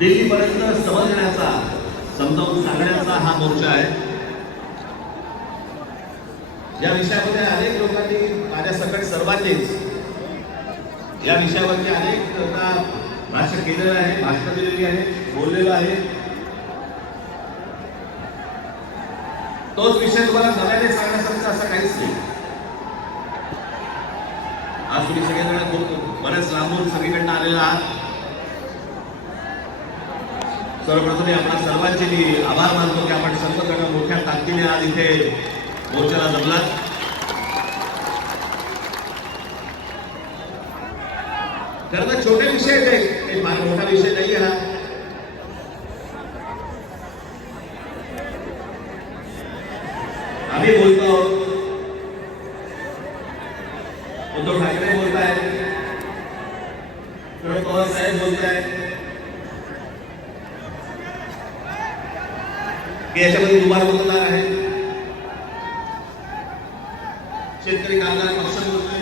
दिल्लीपर्यंत समजण्याचा, समजावून सांगण्याचा हा मोर्चा आहे. या विषयामध्ये अनेक लोकांनी माझ्या सकट सर्वांनीच या विषयावरती अनेक भाष्य केलेलं आहे, भाषण दिलेली आहे, बोललेलं आहे. तोच विषय तुम्हाला नव्याने सांगण्यासारखं असं काहीच नाही. आज तुम्ही सगळेजण खूप बरेच लांबून सगळीकडनं आलेला आहात. सर्वप्रथम आपण सर्वांचे मी आभार मानतो की आपण सर्वजण मोठ्या ताकदीने आज इथे मोर्चाला जमलात. खरं तर छोटे विषय आहेत, फार मोठा विषय नाही हा. आम्ही बोलतो, उद्धव ठाकरे बोलतायत, शरद पवार साहेब बोलतायत की याच्यामध्ये दुबार मतदार आहे. शेतकरी कामगार पक्ष बोलताय,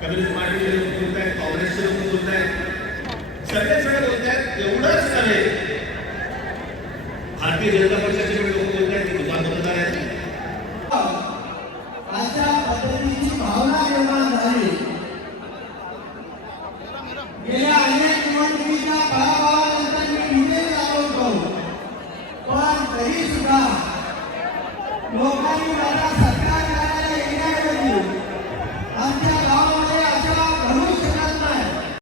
कम्युनिस्ट पार्टीचे लोक बोलतायत, काँग्रेसचे लोक बोलतायत, सगळे बोलतायत. एवढंच नव्हे, भारतीय जनता पक्षाचे